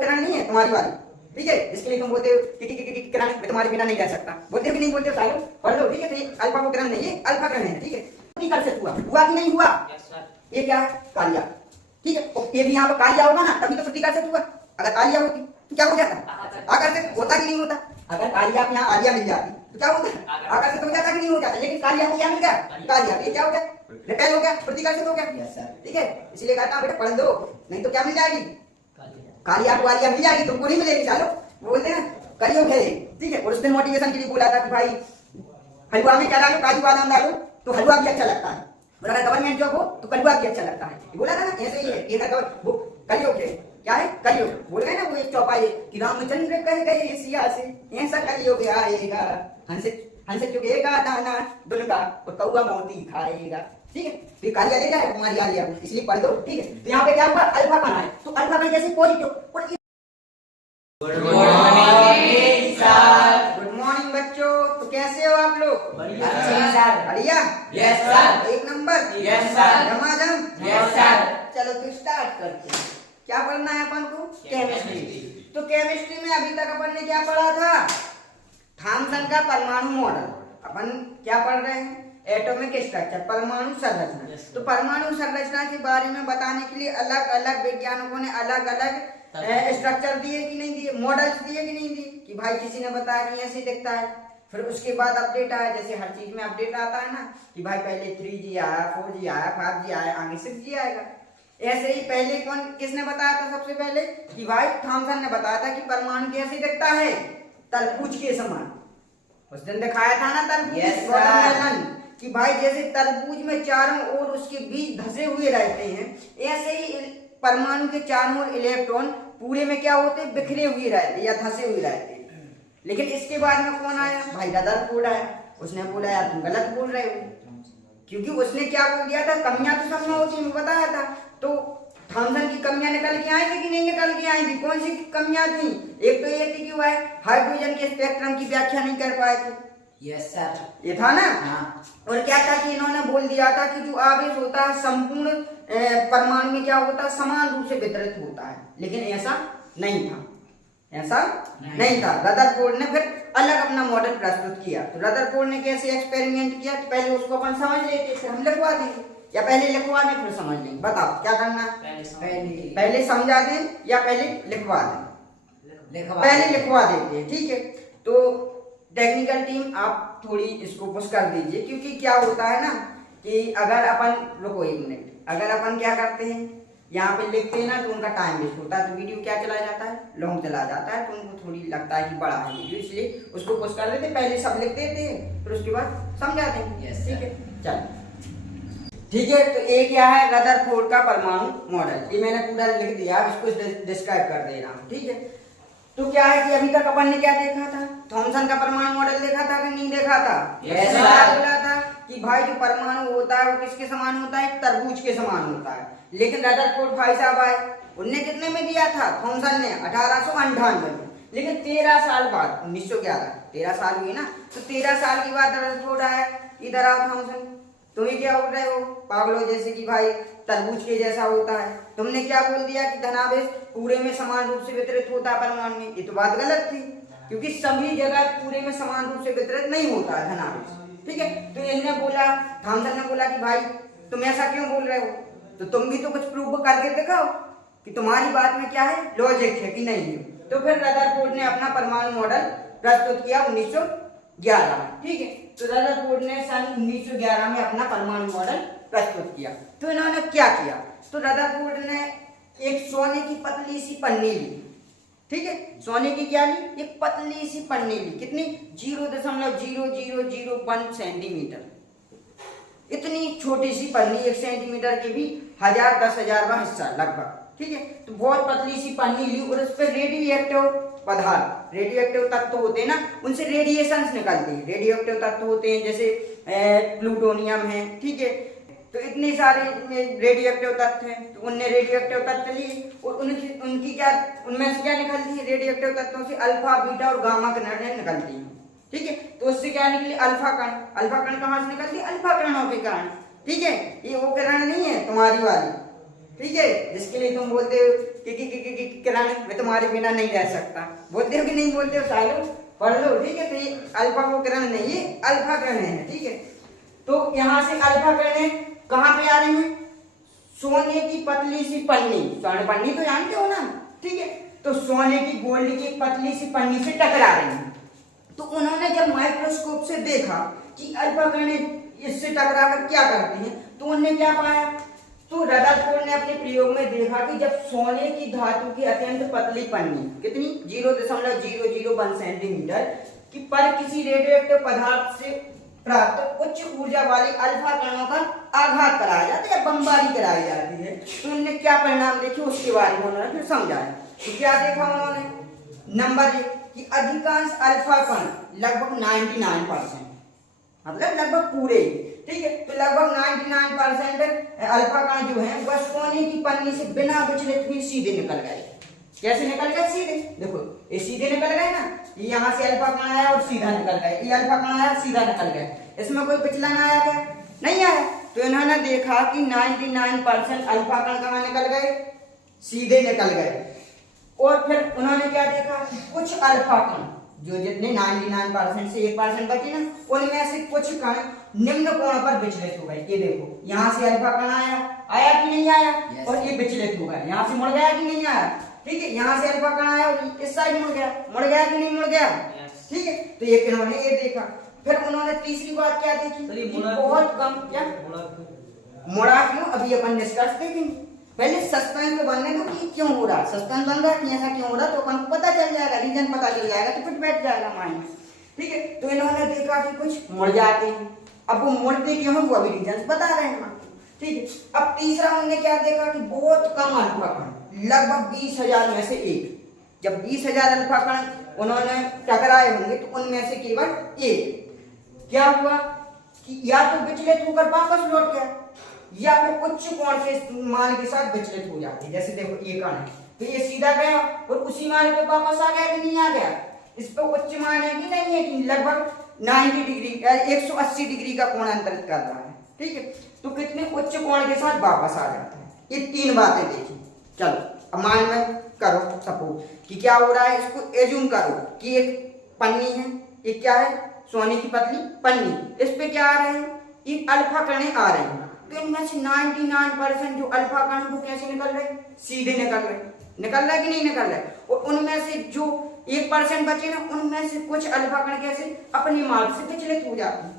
किरण नहीं है तुम्हारी वाली, ठीक है, जिसके लिए तुम बोलते हो कि किरण मैं तुम्हारे बिना नहीं रह सकता, बोलते हो कि नहीं बोलते हो सालों, पढ़ लो, ठीक है। तो ये अल्फा को किरण नहीं है, अल्फा किरण है, ठीक है। कर से हुआ कि नहीं हुआ, ये क्या है, कालिया, ठीक है। और ये भी यहाँ पर कालिया होगा ना, तभी तो प्रतिकार से हुआ। अगर कालिया होती तो क्या हो जाता, आकर्षित होता कि नहीं होता। अगर कालिया यहाँ आलिया मिल जाती तो क्या होता, आकर्षित हो जाता कि नहीं हो जाता। लेकिन कालिया को क्या मिल गया, कालिया, ये क्या हो गया, रिपेल हो गया, प्रतिकर्षित हो गया, ठीक है। इसलिए कहता हूँ बेटा पढ़ दो, नहीं तो क्या मिल जाएगी, कालिया को आलिया मिल जाएगी, तुमको नहीं मिलेगी। चलो बोलते हैं करियो खेले, ठीक है। और उस दिन मोटिवेशन के लिए बोला था कि भाई हलवा में क्या डालो, काजू बादाम डालो तो हलवा भी अच्छा लगता है, और अगर गवर्नमेंट जॉब हो तो कलवा भी अच्छा लगता है, बोला था ना। ऐसे ही है ये करियो खेल, क्या है करियो, बोल रहे ना वो एक चौपाई कि रामचंद्र कह गए सिया से ऐसा करियो आएगा, हंस चुकेगा दाना दुल्हा और कौआ मोती खाएगा, ठीक है। तो कालिया ले जाए तुम्हारी आलिया को, इसलिए पढ़ दो, ठीक है। तो यहाँ पे क्या हुआ, अल्फा बना है, तो अल्फा में जैसे पॉजिटिव। गुड मॉर्निंग बच्चों, तो कैसे हो आप लोग, बढ़िया, यस सर, एक नंबर, यस सर, धमाधम, यस सर। चलो तो स्टार्ट करते हैं। क्या पढ़ना है अपन को, केमिस्ट्री। तो केमिस्ट्री में अभी तक अपन ने क्या पढ़ा था, थॉमसन का परमाणु मॉडल। अपन क्या पढ़ रहे हैं, एटॉमिक स्ट्रक्चर, परमाणु संरचना। तो परमाणु संरचना के बारे में बताने के लिए अलग अलग वैज्ञानिकों ने अलग अलग स्ट्रक्चर दिए कि नहीं दिए, मॉडल्स दिए कि नहीं दिए, कि भाई किसी ने बताया कि ऐसे दिखता है, फिर उसके बाद अपडेट आया, जैसे हर चीज में अपडेट आता है ना, कि भाई पहले 3G आया, 4G आया, 5G आया, आगे 6G आएगा। ऐसे ही पहले किसने बताया था, सबसे पहले कि भाई थॉमसन ने बताया था कि परमाणु कैसे दिखता है, तरबूज के समान। उस दिन दिखाया था ना तरबूज, कि भाई जैसे तरबूज में चारों ओर उसके बीज धसे हुए रहते हैं, ऐसे ही परमाणु के चारों ओर इलेक्ट्रॉन पूरे में क्या होते, बिखरे हुए रहते या धसे हुए रहते। लेकिन इसके बाद में कौन आया, भाई रदरफोर्ड आया, उसने बोला यार तुम गलत बोल रहे हो, क्योंकि उसने क्या बोल दिया था, कमियां तो सब में होती है, बताया था। तो थॉमसन की कमियां निकल के आई थी कि नहीं निकल के आई थी, कौन सी कमियां थी, एक तो ये थी कि वह हाइड्रोजन के स्पेक्ट्रम की व्याख्या नहीं कर पाए थे, यस सर, ये था ना। हाँ। और क्या था कि इन्होंने बोल दिया था कि जो आवेश होता है संपूर्ण परमाणु में क्या होता है, समान रूप से वितरित होता है, लेकिन ऐसा नहीं था, ऐसा नहीं था। रदरफोर्ड ने फिर अलग अपना मॉडल प्रस्तुत किया। तो रदरफोर्ड ने कैसे एक्सपेरिमेंट किया, तो पहले उसको अपन समझ लेते, फिर हम लिखवा देंगे, या पहले लिखवा दें फिर समझ लेंगे, बताओ क्या करना है, पहले समझा दें या पहले लिखवा दें, पहले लिखवा देते हैं, ठीक है। तो टेक्निकल टीम आप थोड़ी इसको पुश कर दीजिए, क्योंकि क्या होता है ना कि अगर अपन, रुको एक मिनट, अगर अपन क्या करते हैं यहाँ पे लिखते हैं ना तो उनका टाइम वेस्ट होता है, तो वीडियो क्या चला जाता है, लॉन्ग चला जाता है, तो उनको थोड़ी लगता है कि बड़ा है वीडियो, इसलिए उसको पुश कर देते, पहले सब लिख देते हैं फिर उसके बाद समझा देंगे, ठीक है। चलो ठीक है। तो ये क्या है, रदरफोर्ड का परमाणु मॉडल, ये मैंने पूरा लिख दिया, इसको डिस्क्राइब कर दे रहा हूँ, ठीक है। तो क्या है कि अभी तक अपन ने क्या देखा था, थॉमसन का परमाणु मॉडल देखा था कि नहीं देखा था, yes, बोला था कि भाई जो परमाणु होता है वो किसके समान होता है, तरबूज के समान होता है। लेकिन रदरफोर्ड भाई साहब आए, उनने कितने में दिया था, थॉमसन ने 1898 में, लेकिन 13 साल बाद 1911, 13 साल हुई ना, तो 13 साल के बाद रदरफोर्ड आया, इधर आओ थॉमसन, तुम्हें क्या बोल रहे हो पागलो, जैसे कि भाई तरबूज के जैसा होता है, तुमने क्या बोल दिया कि धनावेश पूरे में समान रूप से वितरित होता है परमाणु में, ये तो बात गलत थी, क्योंकि सभी जगह पूरे में समान रूप से वितरित नहीं होता है धनावेश, ठीक है। तो इन्होंने बोला, थॉमसन ने बोला कि भाई तुम ऐसा क्यों बोल रहे हो, तो तुम भी तो कुछ प्रूव करके दिखाओ कि तुम्हारी बात में क्या है, लॉजिक है कि नहीं है। तो फिर रदरफोर्ड ने अपना परमाणु मॉडल प्रस्तुत किया 1911 में, ठीक है। तो रदरफोर्ड ने सन 1911 में अपना परमाणु मॉडल प्रस्तुत किया। तो इन्होंने क्या किया, तो रदरफोर्ड ने एक सोने की पतली सी पन्नी ली, ठीक है, सोने की क्या ली, एक पतली सी पन्नी ली, कितनी, 0.0001 सेंटीमीटर, इतनी छोटी सी पन्नी, 1 सेंटीमीटर की भी 1000-10,000वां हिस्सा लगभग, ठीक है। तो बहुत पतली सी पन्नी ली और उस पर रेडियो एक्टिव पदार्थ, रेडियो एक्टिव तत्व होते हैं ना, उनसे रेडिएशंस निकलती है, रेडियो एक्टिव तत्व होते हैं जैसे प्लूटोनियम है, ठीक है। तो इतने सारे रेडियो एक्टिव तत्व हैं, तो उनने रेडियो एक्टिव तत्व लिए और उनकी क्या, उनमें से क्या निकलती है, रेडियो एक्टिव तत्वों से अल्फा, बीटा और गामा किरणें निकलती हैं, ठीक है। तो उससे क्या निकली, अल्फा कण, अल्फा कण कहाँ से निकलती है, अल्फा किरणों के कारण, ठीक है। ये वो किरण नहीं है तुम्हारी वाली, ठीक है, जिसके लिए तुम बोलते हो कि किरण मैं तुम्हारे बिना नहीं रह सकता। बोलते हो कि नहीं बोलते हो सालों? पढ़ लो, ठीक है। तो ये अल्फा को किरण नहीं, ये अल्फा किरण है, ठीक है। तो यहाँ से अल्फा किरणें कहाँ पे आ रही हैं? सोने की पतली सी पन्नी, स्वर्ण पन्नी तो जानते हो ना, ठीक है। तो सोने की गोल्ड की पतली सी पन्नी से टकरा रही हैं। तो उन्होंने जब माइक्रोस्कोप से देखा कि अल्फा किरणें इससे टकराकर क्या करती हैं, तो उन्होंने क्या पाया? तो रदरफोर्ड ने अपने प्रयोग में देखा कि जब सोने की धातु की अत्यंत पतली पन्नी, कितनी 0.001 सेंटीमीटर की पर किसी रेडियोएक्टिव पदार्थ से प्राप्त उच्च ऊर्जा वाली अल्फा कणों का आघात कराया जाता है या बमबारी कराई जाती है, तो उन्होंने क्या परिणाम देखे उसके बारे में उन्होंने फिर समझाया। तो क्या देखा उन्होंने? नंबर 1 कि अधिकांश अल्फा कण लगभग 99%, मतलब लगभग पूरे, ठीक है। तो लगभग 99% अल्फा कण जो है वह सोने की पन्नी से बिना विचलित हुए सीधे निकल गए। कैसे निकल गए? सीधे, देखो ये सीधे निकल गए ना, यहाँ से अल्फा कण आया और सीधा निकल गए, ये अल्फा कण आया सीधा निकल गए, इसमें कोई विचलन आया क्या? नहीं आया। तो इन्होंने देखा कि 99% अल्फा कण कहाँ निकल गए? सीधे निकल गए। और फिर उन्होंने क्या देखा कि कुछ अल्फा कण जो जितने 99% से 1% बचे ना, उनमें से कुछ कण निम्न कोण पर विचलित हो गए। ये देखो यहाँ से अल्फा कण आया कि नहीं आया? yes. और ये विचलित हो गया, यहाँ से मुड़ गया कि नहीं आया? ठीक है, यहाँ से अल्फा कण आया और इस साइड मुड़ गया कि नहीं मुड़ गया? yes. ठीक है, तो ये इन्होंने ये देखा। फिर उन्होंने तीसरी बात क्या देखी? बहुत कम, क्या मुड़ा क्यों? अभी अपन डिस्कस देखेंगे। पहले सस्पेंस तो बनने दो कि क्यों हो रहा, सस्पेंस बन रहा है कि ऐसा क्यों हो रहा, तो अपन को पता चल जाएगा, रीजन पता चल जाएगा, तो फिर बैठ जाएगा माइंड में, ठीक है। तो इन्होंने देखा कि कुछ मुड़ जाते हैं, अब वो मुड़ते क्यों हैं वो अभी रीजन बता रहे हैं, ठीक है। अब तीसरा उन्होंने क्या देखा कि बहुत कम अल्फा कण, लगभग 20,000 में से एक, जब 20,000 अल्फा कण उन्होंने टकराए होंगे तो उनमें से केवल एक क्या हुआ कि या तो विचलित होकर वापस लौट गया या फिर उच्च कोण के मान के साथ विचलित हो जाते हैं। जैसे देखो ये कण है तो ये सीधा गया और उसी मान पे वापस आ गया कि नहीं आ गया? इस पे उच्च मान है कि नहीं है कि लगभग 90 डिग्री 180 डिग्री का कोण अंतरित कर रहा है, ठीक है। तो कितने उच्च कोण के साथ वापस आ जाता है। ये तीन बातें देखी। चलो अब मान में करो सपोज कि क्या हो रहा है, इसको एज्यूम करो कि एक पन्नी है, ये क्या है? सोने की पतली पन्नी, इस पे क्या आ रहे हैं? ये अल्फा कणें आ रहे हैं। तो इनमें से 99% जो अल्फा कण वो कैसे निकल रहे? सीधे निकल रहे कि नहीं निकल रहे? और उनमें से जो 1% बचे ना, उनमें से कुछ अल्फा कण कैसे अपनी मार्ग से विचलित हो जाते हैं,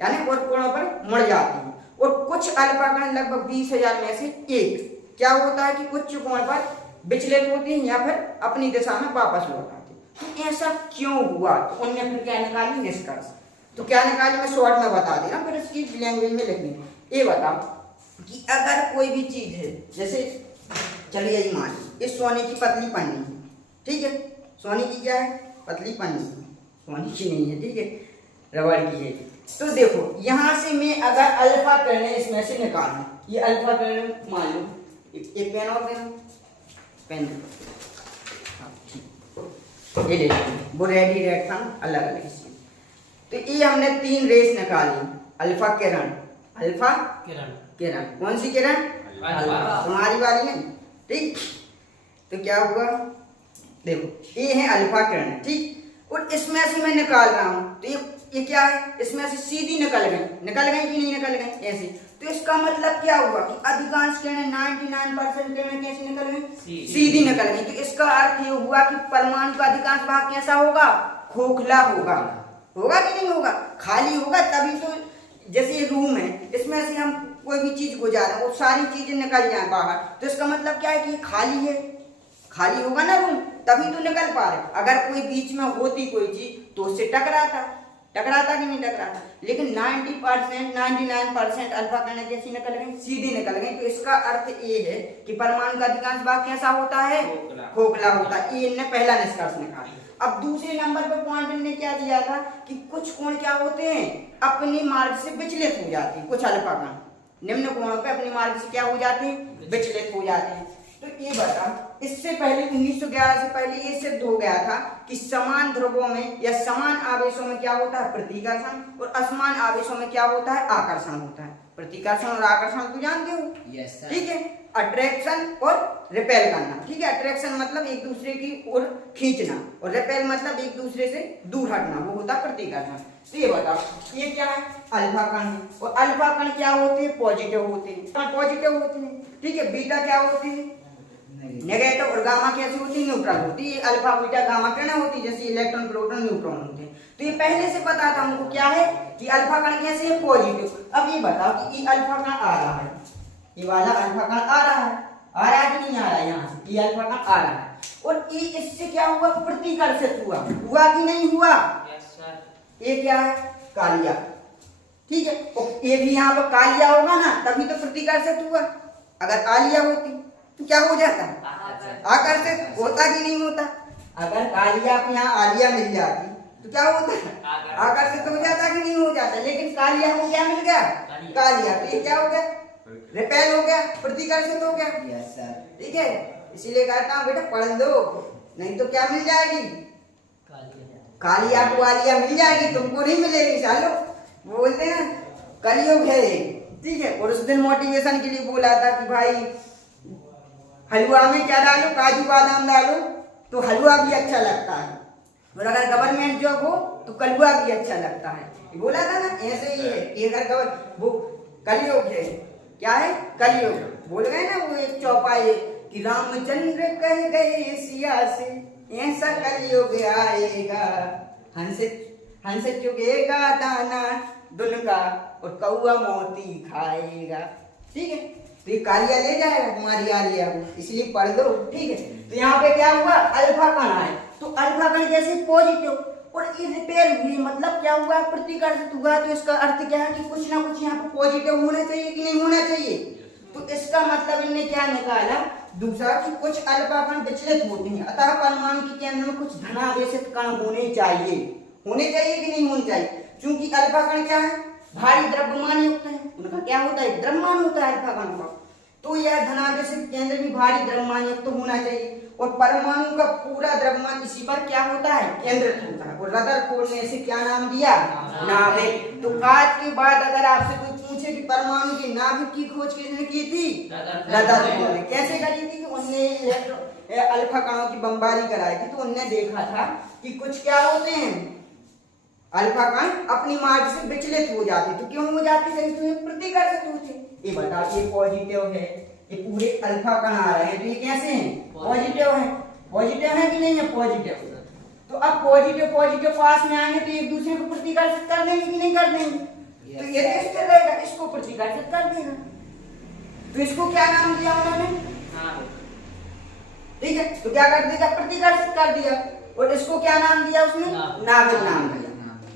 यानी और कोणों पर मुड़ जाती हैं। और कुछ अल्फा कण लगभग 20,000 में से एक क्या होता है कि उच्च कोण पर विचलित होती हैं या फिर अपनी दिशा में वापस लौट आती हैं। तो ऐसा क्यों हुआ? तो उनने फिर क्या निकाली? निष्कर्ष। तो क्या निकाली मैं शॉर्ट में बता दे रहा हूँ, फिर इसकी लैंग्वेज में लिखनी। ये बताओ कि अगर कोई भी चीज है, जैसे चलिए ये मान ये सोने की पतली पन्नी है, ठीक है। सोने की क्या है? पतली पन्नी, सोने की नहीं है, ठीक है, रबड़ की है। तो देखो यहाँ से मैं अगर अल्फा किरणें इसमें से निकालूं, ये अल्फा किरणें मान लो, एक पेन और देना, पेन ये ले वो रेडी रेड था अलग अलग इसमें। तो ये हमने 3 रेस निकाली, अल्फा किरण, अल्फा किरण, कौन सी किरण? अल्फा, तुम्हारी वाली नहीं, ठीक। तो क्या हुआ? देखो ये है अल्फा किरण, ठीक। और इसमें से मैं निकाल रहा हूं तो ये क्या है? इसमें से सीधी निकल गई कि नहीं निकल गई? ऐसे। तो इसका मतलब क्या हुआ कि अधिकांश किरणें 99% किरणें कैसे निकल गई? सीधी निकल गई। तो इसका अर्थ ये हुआ कि परमाणु का अधिकांश भाग कैसा होगा? खोखला होगा कि नहीं होगा? खाली होगा, तभी तो जैसे ये रूम है, इसमें से हम कोई भी चीज गुजारें वो सारी चीजें निकल जाए बाहर, तो इसका मतलब क्या है कि खाली है, खाली होगा ना रूम, तभी तो निकल पा रहे। अगर कोई बीच में होती कोई चीज तो उससे टकराता कि नहीं टकराता। लेकिन 99% अल्फा किरणें कैसी निकल गई? सीधी निकल गई। तो इसका अर्थ ये है कि परमाणु का अधिकांश भाग कैसा होता है? खोखला होता है। ये इन्होंने पहला निष्कर्ष निकाला। अब दूसरे नंबर पर पॉइंट ने क्या दिया था कि कुछ कोण क्या होते हैं? अपनी मार्ग से विचलित हो जाते हैं। कुछ अल्फा कण निम्न कोणों पे अपनी मार्ग से क्या हो जाते हैं? विचलित हो जाते हैं। तो ये बता, इससे पहले 1911 से पहले ये सिद्ध हो गया था कि समान ध्रुवों में या समान आवेशों में क्या होता है? प्रतिकर्षण, और असमान आवेशों में क्या होता है? आकर्षण होता है। प्रतिकर्षण और आकर्षण तो जानते हो, यस सर। ठीक है। अट्रैक्शन और रिपेल करना, ठीक है। अट्रैक्शन मतलब एक दूसरे की ओर खींचना और रिपेल मतलब एक दूसरे से दूर हटना, वो होता प्रतिकर्षण। तो ये बताओ ये क्या है, अल्फा कण है, और अल्फा कण क्या होते हैं, पॉजिटिव होते हैं, पॉजिटिव होते हैं, ठीक है। बीटा क्या होती है, नेगेटिव, और गामा कैसी होती है, न्यूट्रल होती है। अल्फा बीटा गामा किरण होती है, जैसे इलेक्ट्रॉन प्रोटॉन न्यूट्रॉन होते हैं। तो ये पहले से पता था हमको क्या है कि अल्फा कण कैसे है, पॉजिटिव। अब ये बताओ कि ये अल्फा कण आ रहा है, ये वाला अल्फा कण आ रहा है कि नहीं आ रहा है, यहाँ से ये अल्फा कण आ रहा है, और ये इससे क्या हुआ, प्रतिकर्षित हुआ कि नहीं हुआ, यस सर। ये क्या है, कालिया, ठीक है। और ये भी यहाँ पर कालिया होगा ना, तभी तो प्रतिकर्षित हुआ। अगर आलिया होती तो क्या हो जाता, आकर्षित होता कि नहीं होता। अगर कालिया को यहाँ आलिया मिल जाती तो क्या होता है, आकर्षित हो जाता कि नहीं हो जाता। लेकिन कालिया को क्या मिल गया, कालिया, तो ये क्या हो गया, रिपेल हो गया, प्रतिकर्षित हो गया, यस सर। ठीक है। इसीलिए कहता हूँ बेटा पढ़ लो, नहीं तो क्या मिल जाएगी, कालिया को आलिया मिल जाएगी, तुमको नहीं मिलेगी। चलो बोलते हैं कलयुग है, ठीक है। और उस दिन मोटिवेशन के लिए बोला था कि भाई हलवा में क्या डालो, काजू बादाम डालो तो हलवा भी अच्छा लगता है, और अगर गवर्नमेंट जॉब हो तो कलवा भी अच्छा लगता है। बोला था ना, ऐसे ही है कि अगर वो कलयुग है, क्या है, कलयुग। बोल गए ना वो एक चौपाई कि रामचंद्र कह गए सिया से ऐसा कलयुग आएगा, हंस चुगेगा दाना दुन का और कौआ मोती खाएगा, ठीक है। तो ये कालिया ले जाएगा हमारी आलिया को, इसलिए पढ़ दो, ठीक है। तो यहाँ पे क्या हुआ, अल्फा कण आए, तो अल्फा कण जैसे पॉजिटिव, और ये रिपेल हुई, मतलब क्या हुआ, प्रतिकर्षित हुआ। तो इसका अर्थ क्या है कि कुछ ना कुछ यहाँ पे पॉजिटिव होना चाहिए कि नहीं होना चाहिए। तो इसका मतलब इनने क्या निकाला दूसरा, कि कुछ अल्फा कण विचलित होते हैं, अतः परमाणु के केंद्र में कुछ धनावेशित कण होने चाहिए कि नहीं होने चाहिए। क्योंकि अल्फा कण क्या है, भारी द्रव्यमान युक्त है, उनका क्या होता है, द्रव्यमान होता है अल्फा कण का। तो यह धनावेशित केंद्र भी भारी द्रव्यमान युक्त होना चाहिए, और परमाणु का पूरा द्रव्यमान इसी पर क्या होता है, केंद्रित होता है। और रदरफोर्ड ने इसे क्या नाम दिया, नाभिक। तो आज के बाद अगर आपसे कोई पूछे कि परमाणु के नाभिक की खोज किसने की थी, रदरफोर्ड ने। कैसे करी थी, कि उनने अल्फा कणों की बमबारी कराई थी, तो उनने देखा था कि कुछ क्या होते हैं, अल्फा कण अपनी मार्ग से विचलित हो जाते। तो क्यों हो जाते, प्रतिकर्षित होते। ये बताओ, ये पॉजिटिव है, ये पूरे अल्फा कण आ रहे हैं, तो ये कैसे हैं, पॉजिटिव है, पॉजिटिव है कि नहीं है, पॉजिटिव। तो अब पॉजिटिव पास में आएंगे तो एक दूसरे को प्रतिकर्षित कर देंगे कि नहीं कर देंगे। तो ये देखते रहेगा, इसको प्रतिकर्षित कर देगा। तो इसको क्या नाम दिया उन्होंने, ठीक है। तो क्या कर देगा, प्रतिकर्षित कर दिया। और इसको क्या नाम दिया उसने, नाभिक नाम दिया।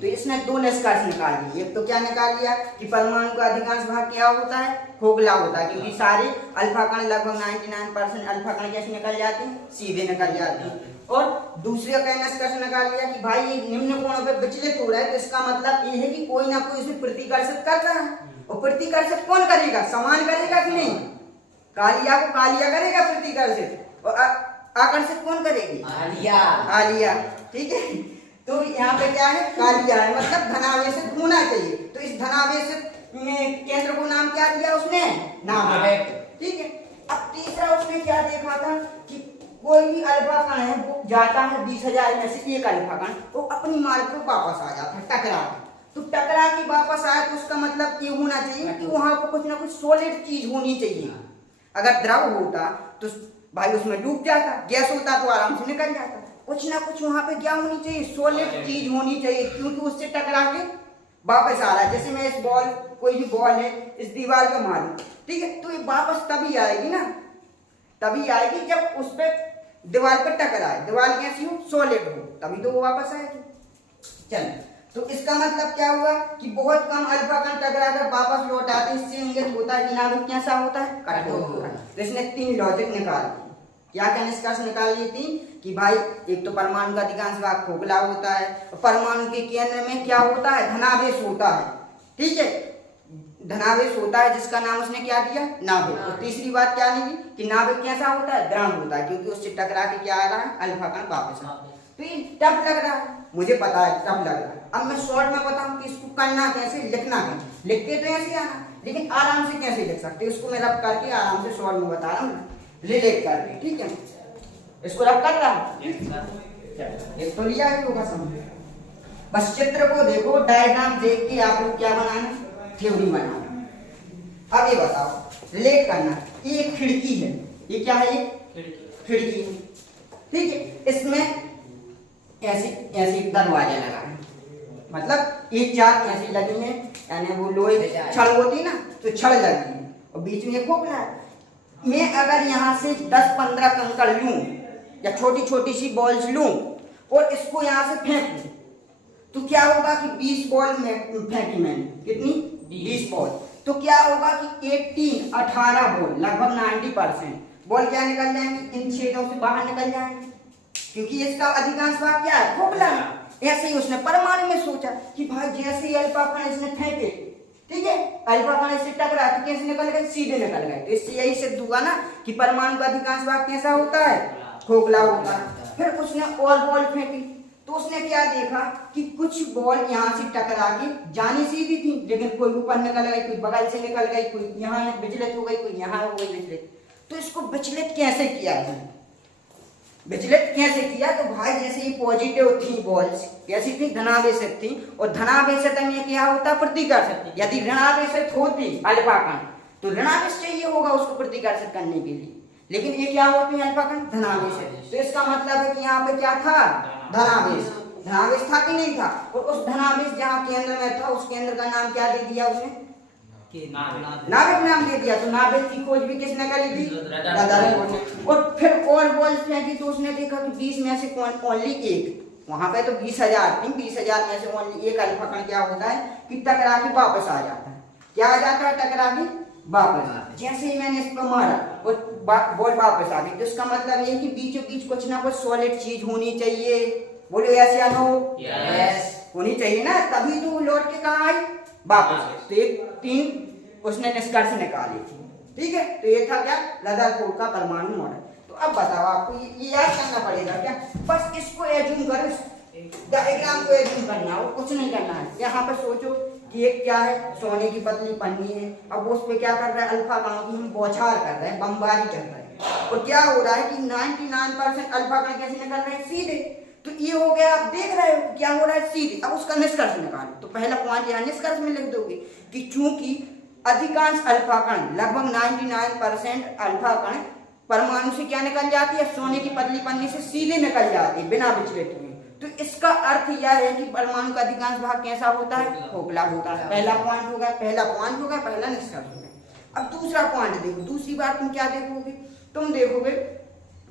तो इसने दो निष्कर्ष निकाल दिए। एक तो क्या निकाल लिया कि परमाणु का अधिकांश भाग क्या होता है, खोखला होता है, क्योंकि सारे अल्फा कण लगभग 99% अल्फा कण कैसे निकल जाते हैं, सीधे निकल जाते हैं। और दूसरे का निष्कर्ष निकाल लिया कि भाई ये निम्न कोणों पे विचलित हो रहा है, तो इसका मतलब ये है कि कोई ना कोई इसे प्रतिकर्षित कर रहा है। और प्रतिकर्षित कौन करेगा, समान करेगा कि नहीं, कालिया को कालिया करेगा प्रतिकर्षित, और आकर्षित कौन करेगी, आलिया, ठीक है। तो यहाँ पे क्या है, कालिया है, मतलब धनावेशित होना चाहिए। तो इस धनावेशित में केंद्र को नाम क्या दिया उसने, नाभिक, ठीक है। अब तीसरा उसने क्या देखा था कि कोई भी अल्फा कण है वो जाता है 20,000 में से एक अल्फा कण, वो अपनी मार्ग पर वापस आ जाता है, टकरा के। तो टकरा के वापस आए तो उसका मतलब ये होना चाहिए कि वहां पर कुछ ना कुछ सॉलिड चीज होनी चाहिए। अगर द्रव होता तो भाई उसमें डूब जाता, गैस होता तो आराम से निकल जाता। कुछ ना कुछ वहां पे क्या होनी चाहिए, सॉलिड चीज होनी चाहिए, क्योंकि उससे टकरा के वापस आ रहा है। जैसे मैं इस बॉल, कोई भी बॉल है, इस दीवार पे मारूं, ठीक है, तो ये वापस तभी आएगी ना, तभी आएगी जब उस पे दीवार पे टकराए। दीवार कैसी हो, सॉलिड हो, तभी तो वो वापस आएगी। चल, तो इसका मतलब क्या हुआ कि बहुत कम अल्फा कण टकरा कर वापस लौट आते, इससे इंगित होता है कि नाभिक कैसा होता है, कठोर होता है। तो इसने 3 लॉजिक निकाल दिए। क्या निष्कर्ष निकाल ली थी कि भाई एक तो परमाणु का अधिकांश भाग खोखला होता है, और परमाणु के केंद्र में क्या होता है, धनावेश होता है, ठीक है, धनावेश होता है, जिसका नाम उसने क्या दिया, नाभिक। और तीसरी बात क्या निकली कि नाभिक कैसा होता है, द्रव होता है, क्योंकि उससे टकरा के क्या आ रहा है, अल्फा कण वापस आ। तो ये टफ लग रहा है, मुझे पता है टफ लग रहा है। अब मैं शॉर्ट में बताऊं कि इसको करना कैसे, लिखना कैसे। लिख के तो ऐसे आना लेकिन आराम से कैसे लिख सकते हैं, उसको मैं रब करके आराम से शॉर्ट में बता रहा हूँ, रिलेट करके। ठीक है, इसको रब कर रहा हूँ। एक तो लिया है होगा समझ। बस चित्र को देखो, डायग्राम देख के आप लोग क्या बनाना, थ्योरी बनाना। अब ये बताओ, रिलेट करना। ये एक खिड़की है, ये क्या है, ये खिड़की है। ठीक है, इसमें ऐसी ऐसी दरवाजा लगा है, मतलब एक चार ऐसी लगी है, यानी वो लोहे छड़ होती ना, तो छड़ लगी है और बीच में खोखला है। मैं अगर यहाँ से 10-15 कंकड़ लूं या छोटी छोटी सी बॉल्स लूं और इसको यहाँ से फेंक दूं, तो क्या होगा कि 20 बॉल में फेंकी मैंने, कितनी, 20 बॉल। तो क्या होगा कि 18 बॉल, लगभग 90% बॉल क्या निकल जाएंगे, इन छेदों से बाहर निकल जाएंगे, क्योंकि इसका अधिकांश भाग क्या है, खोखला है। ऐसे ही उसने परमाणु में सोचा कि भाई जैसे ही अल्फा कण इसने फेंके, ठीक है, अल्फा कण इससे टकरा तो कैसे निकल गए, सीधे निकल गए। तो इससे यही सिद्ध हुआ ना कि परमाणु का अधिकांश भाग कैसा होता है, खोखला होता है। फिर उसने और बॉल फेंकी, तो उसने क्या देखा कि कुछ बॉल यहाँ से टकरा के जानी सीधी थी, लेकिन कोई ऊपर निकल गई, कोई बगल से निकल गई, कोई यहाँ विचलित हो गई, कोई यहाँ हो गई विचलित। तो इसको विचलित कैसे किया है, विचलित कैसे किया, तो भाई जैसे ये पॉजिटिव थी बॉल्स, कैसी थी, धनावेशित थी, और धनावेशित में क्या होता है, प्रतिकर्षक। यदि ऋणावेशित होती अल्फा कण तो ऋणावेश चाहिए होगा उसको प्रतिकर्षित करने के लिए, लेकिन ये क्या होती है अल्फा कण, धनावेशित। तो इसका मतलब है कि यहाँ पे क्या था, धनावेश। धनावेश था कि नहीं था, और उस धनावेश जहाँ केंद्र में था उस केंद्र का नाम क्या दे दिया उसने, नाभिक नाम दे दिया। तो नाभिक की खोज भी किसने करी थी, रदरफोर्ड ने। और फिर और बॉल्स फेंकी तो उसने देखा कि 20 में से ओनली एक, वहां पे तो 20,000 थी, 20,000 में से ओनली एक अल्फा कण क्या होता है कि टकरा के वापस आ जाता है। क्या आ जाता है, टकरा के वापस। जैसे ही मैंने इस पर मारा और बॉल वापस आ गई, तो इसका मतलब ये कि बीचों बीच कुछ ना कुछ सॉलिड चीज होनी चाहिए। बोलो यस या नो, यस होनी चाहिए ना, तभी तो लौट के कहाँ आई, वापस। तो एक 3 उसने निष्कर्ष निकाली थी। ठीक है, तो ये था क्या, रदरफोर्ड का परमाणु मॉडल। तो अब बताओ आपको ये याद करना पड़ेगा क्या, बस इसको एज्यूम करो, डायग्राम को एज्यूम करना और कुछ नहीं करना है। यहाँ पर सोचो कि एक क्या है, सोने की पतली पन्नी है, अब उस पे क्या कर रहा है, अल्फा कणों की हम बौछार कर रहे हैं, बमबारी कर रहे हैं, और क्या हो रहा है कि 99% अल्फा कण कैसे निकल रहे हैं, सीधे। तो ये हो गया, आप देख रहे हो क्या हो रहा है, सीधे। अब उसका निष्कर्ष निकालो, तो पहला पॉइंट यहाँ निष्कर्ष में लिख दोगे कि चूंकि अधिकांश अल्फा कण, लगभग 99% अल्फा कण परमाणु से क्या निकल जाती है, सोने की पतली पन्नी से सीधे निकल जाती है बिना विचलित हुए। तो इसका अर्थ यह है कि परमाणु का अधिकांश भाग कैसा होता है, खोखला होता है। पहला पॉइंट होगा, पहला निष्कर्ष होगा। अब दूसरा पॉइंट देखो, दूसरी बात तुम क्या देखोगे, तुम देखोगे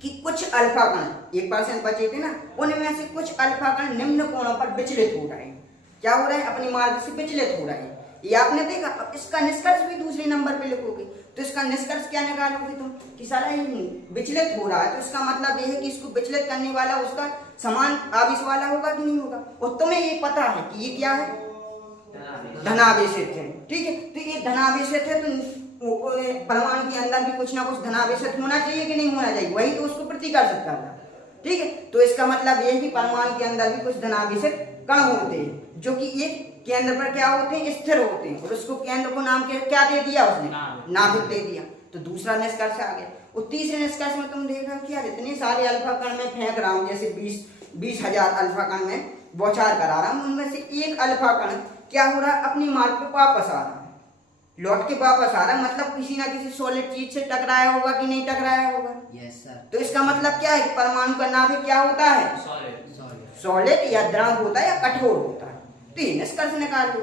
कि कुछ अल्फा कण 1% बचे थे ना, उनमें से कुछ अल्फा कण निम्न कोणों पर विचलित हो रहे हैं। क्या हो रहे हैं, अपने मार्ग से विचलित हो रहे हैं, ये आपने देखा। अब इसका निष्कर्ष भी दूसरे नंबर पे लिखोगे, तो इसका निष्कर्ष क्या निकालोगे तुम कि साला ये विचलित हो रहा है, तो इसका मतलब ये है कि इसको विचलित करने वाला उसका समान आवेश वाला होगा कि नहीं होगा। और तुम्हें ये पता है कि ये क्या है, धनावेशित है। ठीक है, तो ये धनावेशित है, तो परमाणु के अंदर भी कुछ ना कुछ धनावेशित होना चाहिए कि नहीं होना चाहिए, वही तो उसको प्रतिकर्षित करता है। ठीक है, तो इसका मतलब ये है कि परमाणु के अंदर भी कुछ धनावेशित कण होते हैं, जो कि एक केंद्र पर क्या होते हैं, स्थिर होते हैं, और उसको केंद्र को नाम क्या दे दिया उसने, नाभिक दे दिया। तो दूसरा निष्कर्ष आ गया। और तीसरे निष्कर्ष में तुम देखा कि यार इतने सारे अल्फा कण में फेंक रहा हूँ, जैसे 20,000 अल्फा कण में बौछार करा रहा हूँ, उनमें से एक अल्फा कण क्या हो रहा है, अपनी मार्ग पे वापस आ रहा है, लौट के वापस आ रहा है, मतलब किसी ना किसी सॉलिड चीज से टकराया होगा कि नहीं टकराया होगा। Yes sir. तो इसका मतलब क्या है कि परमाणु का नाभिक क्या होता है, सॉलिड या द्रव होता है या कठोर होता है। तो ये निष्कर्ष निकाल लो,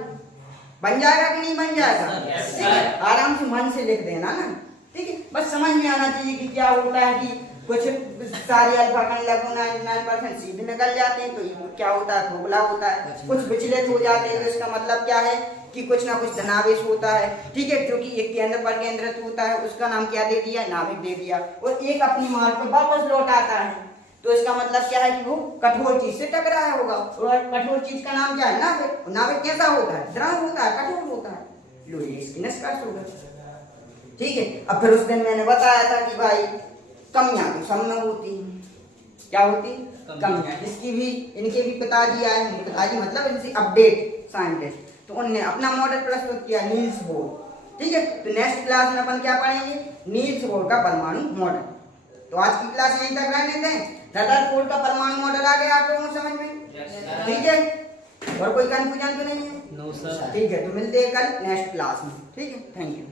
बन जाएगा कि नहीं बन जाएगा। ठीक है, आराम से मन से लिख देना ना। ठीक है, बस समझ में आना चाहिए कि क्या होता है कि कुछ सारे अल्फा कण लगभग 99% सीधे निकल जाते हैं, तो ये क्या होता है, खोखला होता है। कुछ विचलित हो जाते हैं, तो इसका मतलब क्या है कि कुछ ना कुछ धनावेश होता है। ठीक है, जो कि एक केंद्र पर केंद्रित होता है, उसका नाम क्या दे दिया, नाभिक दे दिया। और एक अपनी मार्ग पर वापस लौट आता है, तो इसका मतलब क्या है कि वो कठोर चीज से टकराया होगा। और कठोर चीज का नाम क्या है, नाभिक। नाभिक कैसा होता है, द्रव होता है, कठोर होता है। लो ये इसकी निष्कर्ष होगा। ठीक है, अब फिर उस दिन मैंने बताया था कि भाई कमियां तो सब में होती हैं। क्या होती, कमियां। इसकी भी, इनके भी पिताजी आए हैं, पिताजी मतलब इनसे अपडेट साइंटिस्ट, तो उनने अपना मॉडल प्रस्तुत किया, नील्स बोर। ठीक है, तो नेक्स्ट क्लास में अपन क्या पढ़ेंगे, नील्स बोर का परमाणु मॉडल। तो आज की क्लास यहीं तक रहने दें। रदरफोर्ड का परमाणु मॉडल आ गया आप लोगों को समझ में? ठीक है, और कोई कंफ्यूजन तो नहीं है? No sir. ठीक है, तो मिलते हैं कल नेक्स्ट क्लास में। ठीक है, थैंक यू।